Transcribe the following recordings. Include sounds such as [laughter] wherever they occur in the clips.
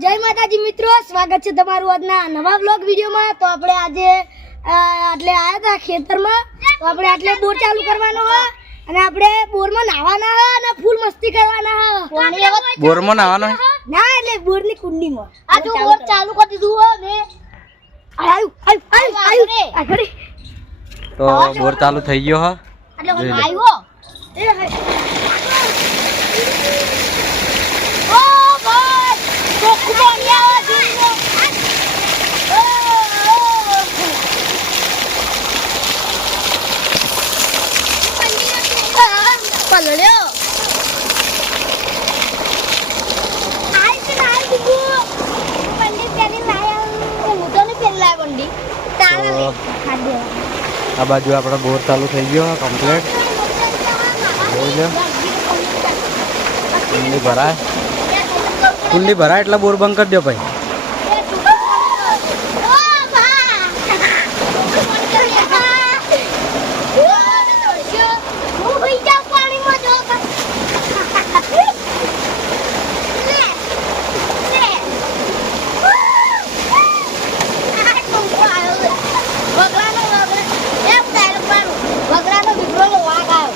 જય માતાજી મિત્રો સ્વાગત છે તમારું આજના નવા બ્લોગ વિડીયોમાં. તો આપણે આજે એટલે આવ્યા હતા ખેતરમાં. તો આપણે આટલે બોર ચાલુ કરવાનો હોય અને આપણે બોરમાં નાહવાના હોય અને ફૂલ મસ્તી કરવાના હોય બોરમાં નાવાનો ના એટલે બોરની કુંડીમાં. આ જો બોર ચાલુ કરી દીધું હોય ને આયુ આયુ આયુ આયુ તો બોર ચાલુ થઈ ગયો હા. એટલે. આવ્યો એ હાય. ઓ ભાઈ ચોખ્ખું પાણી આવે જોઈ લો. ઓ, ઓ. આ, પલળ્યો. આય છે ને આય બીજુ. પંડિત પેલી લાયા. હું તો નહીં પેલી લાયા પંડિત. તારા લે. ખાધો. આ બાજુ આપણો બોર ચાલુ થઈ ગયો કમ્પ્લીટ કુંડી ભરાય. કુંડી ભરાય એટલે બોર બંધ કરી દો ભાઈ વગડાનો વિગ્રહનો વાઘ આવ્યો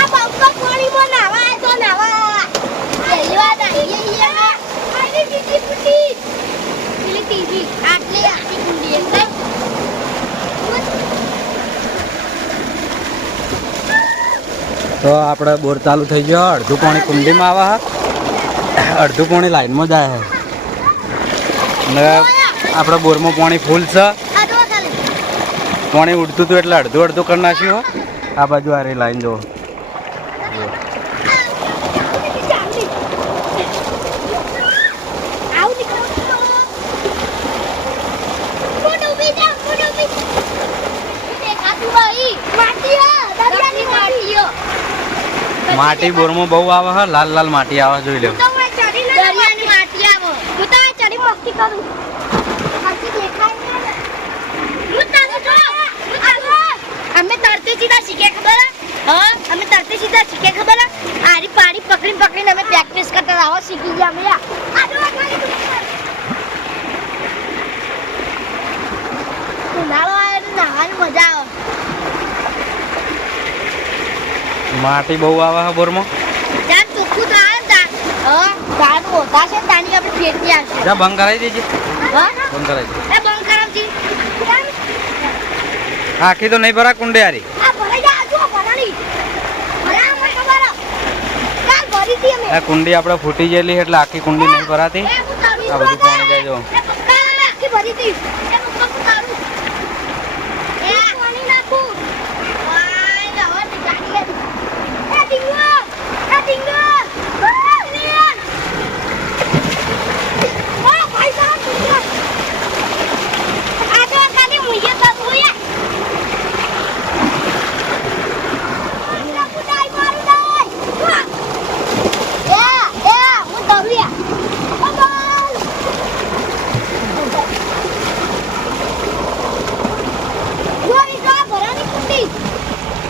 આ બાપા પાણીમાં નાવા આવ્યો તો નાવા પહેલી વાર નાહીએ અહીંયા. આની બીજી કુંડી. પેલી ત્રીજી. આટલી આખી કુંડી એટલે. તો આપણે બોર ચાલુ થઈ ગયો અડધું પાણી કુંડીમાં આવે અડધું પાણી લાઈનમાં જાય અને આપણે બોરમાં પાણી ફૂલ છે. પાણી ઉડતું હતું એટલે અડધું અડધું કરી નાખ્યું આ બાજુ આ રહી લાઈન જા, ફૂટ ઊભી. દેખાતું નહીં. માટી હે, દરિયાની માટીઓ. માટી બોરમાં બહુ આવે હા લાલ લાલ માટી આવે જોઈ લો તો હું ચડીને દરિયાની માટી આવો. હું તો આ ચડી મસ્તી કરું. હજી દેખાય નહીં ને. હું તારું જો, હું તારું. અમે તરતે સીધા શીખે ખબર હે? અમે તરતી સીધા શીખે ખબર હે? આરી પાડી પકડી પકડીને અમે પ્રેક્ટિસ કરતા આવો શીખી ગયા અમે. ઉનાળો આવે એટલે મજા આવે માટી બહુ આવે છે બોરમાં? ત્યાં ચોખ્ખું તો આવે તાર. હા તાર હોતા છે તાની આપણે ફેરતી આવશે. જા બંધ કરાવી દેજે. હા? બંધ કરાવી દે. એ બંધ કરાવજી. આખી તો નહીં ભરા કુંડે હારી આ ભરાઈ જા જો ભરાણી. ભરા અમને ખબર કાલ ભરી હતી અમે. આ કુંડી આપણે ફૂટી ગયેલી એટલે આખી કુંડી નહીં ભરાતી. હું આ બધું પાણી જાય જો. એ પપ્પા આખી ભરી હતી એ પપ્પા હું તારું એ પાણી નાખું વાય દવા ની જાડી લે એ ટીંગો એ ટીંગો ઓ ભાઈ સાહેબ ટીંગો આ તો ખાલી મુયે તો મુયે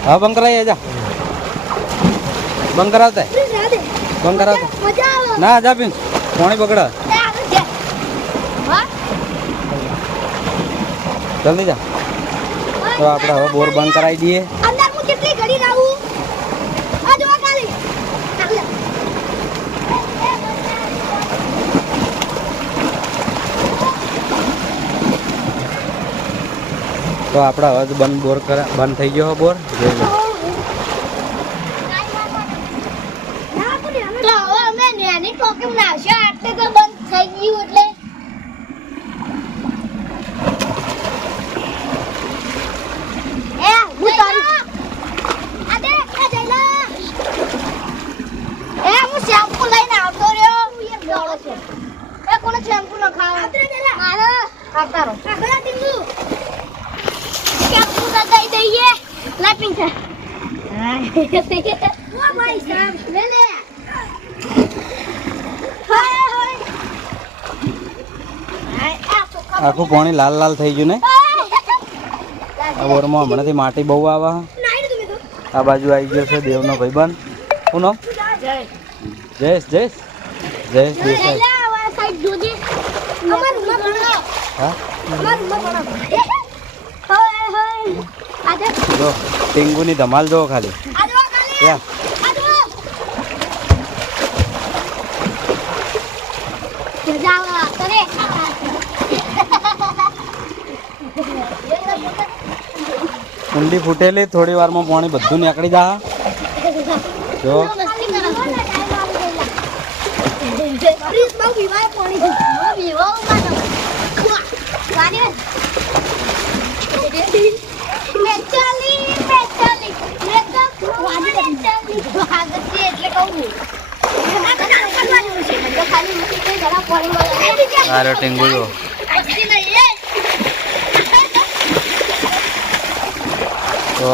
હા બંધ જા બંધ કરાવતા બંધ કરાવતા ના જા પીન પાણી પકડા જલ્દી જા. તો આપણે હવે બોર બંધ કરાવી દઈએ. તો આપણા હવે બંધ બોર કરા બંધ થઈ ગયો બોર. જોઈ લો તો હવે અમે ટોકીમ નાખ્યો આટલે તો બંધ થઈ ગયું એટલે. એ હું તારી દે એ જઈલા એ હું શેમ્પુ લઈને આવતો રહ્યો. દોડો છે. એ કોને શેમ્પુ ન ખાવા? મારે રહો. આગળ ટીંગુ. શેમ્પુ તો દઈ દઈએ. લાપિંગ છે. [laughs] ઓ ભાઈ સાહેબ લે લે હાય હાય હાય આ તો આખું પાણી લાલ લાલ થઈ ગયું ને? આ બોરમાં હમણાંથી માટી બહુ આવે આ બાજુ આવી ગયો છે દેવનો ભાઈબંધ. શું નામ? જય જયેશ. જયેશ જયેશ દેસાઈ જય ધમાલ જોવો ખાલી. રૂમમાં ભણો હા અમાર રૂમમાં ભણો હોય હોય આજે જો ટીંગુની ધમાલ જો ખાલી આજો ખાલી ત્યાં આજો જાવા કરે કુંડી ફૂટેલી થોડી વારમાં પાણી બધું નીકળી જા જો. પ્લીઝ ટીંગુ પીવાય પાણી બહુ પીવા ઊભા ગાડી મેચાલી મેચાલી મેં તો વાડી મેચાલી ભાગતી એટલે કહું ખાલી મૂકી દે જરા પાણી મળે સારો ટીંગુ જો મસ્તી નહીં એ તો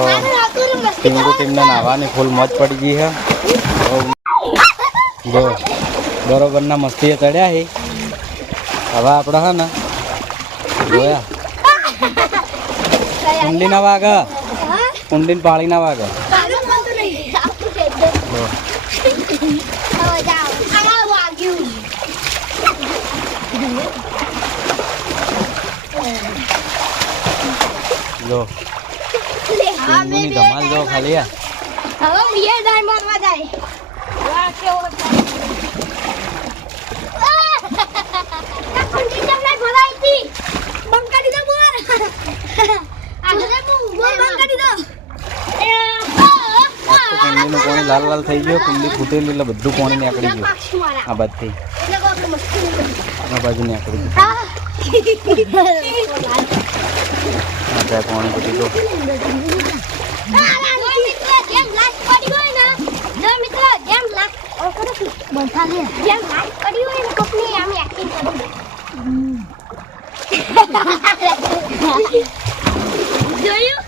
ટીંગુ ટીમને નાહવાની ફૂલ મોજ પડી ગઈ છે. જો બરોબરના મસ્તીએ ચડ્યા છે હવે આપણે હા ને જોયા. કુંડી ના વાગ કુંડી પાળી ના વાગ. જો. ટીંગુની ધમાલ જો ખાલી આ. હવે બીએ ડાય મારવા જાય વાહ કેવો લાલ લાલ થઈ ગયો કુંડી ફૂટેલી એટલે બધું પાણી નીકળી ગયું. આ બાજુથી. આ બાજુ નીકળી ગયું. પાણી બધું જોયું?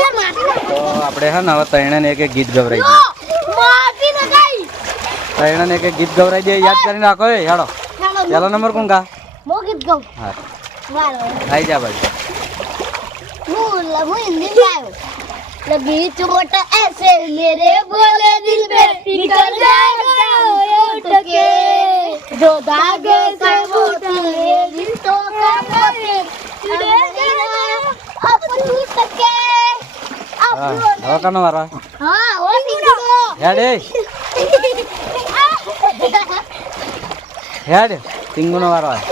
આપણે હે ને હવે તૈણે એક એક ગીત ગવરાઈ દઈએ. તૈણે એક એક ગીત ગવરાઈ દઈએ યાદ કરી નાખો એ હેડો પહેલો નંબર કોણ કા હું ગીત. આવી જા બાજુ હું હું हिंदी में आया हूँ लगी चोट ऐसे मेरे बोले दिल पे निकल जाएगा उठ के जो धागे से वो तेरे दिल तो काटे अब टूट के अब હા रोने- હવે કનો વારો हाँ वो सीखो હેડ એ હેડ ટીંગુનો વારો આવે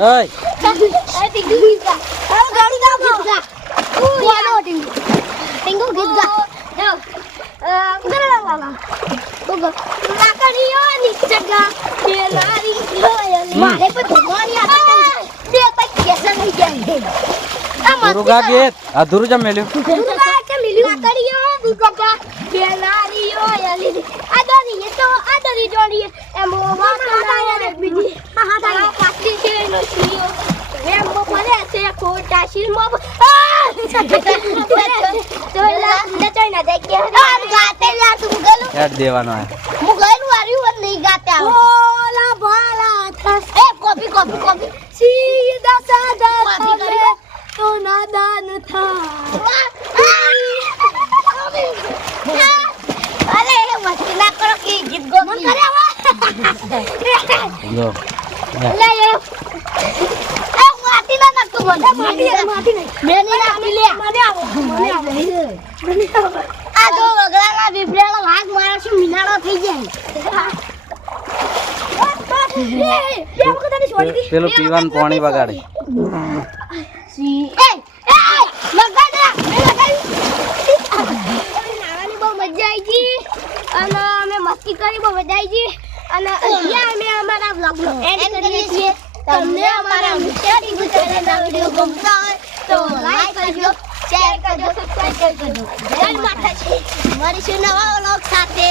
ઓય. એ ટીંગુ ગીત ગા આવો આ બે તક કેસા નહીં જાય દુર્ગા ગીત આ દુર્ગા મેલ્યું. દુર્ગા કે મેલ્યું લાકડીઓ આ દોરી તો આ દોરી જોડી એમ ઓ વાત ના આવે બીજી હેડ દેવાનો આર્યું પણ નહીં ગાતે આવે ઓલા ભાલા થસ. એ કોપી કોપી કોપી. સીધા સાદા થલે તો નાદાન થા અરે મસ્તી ના કરો કે ગીત ગો મન કરે લે એ એ માટી ના નાખતો મને માટી માટી નહીં મેં નહીં નાખી લે મને આવો મને આવો મને આવો આ તો વગડાના બીબડેલો હાથ મારા છે મિનાળો થઈ જાય? પેલું પીવાનું પાણી વગાડે. અને અમે મસ્તી કરી બહુ મજા આવી અને અહીંયા અમે અમારા વ્લોગનો એન્ડ કરીએ છીએ. તમને અમારા મુખ્ય વીડિયો ગમતા હોય તો લાઈક કરજો. શેર કરજો સબસ્ક્રાઇબ કરજો. જય માતાજી. મળીશું નવા વ્લોગ સાથે.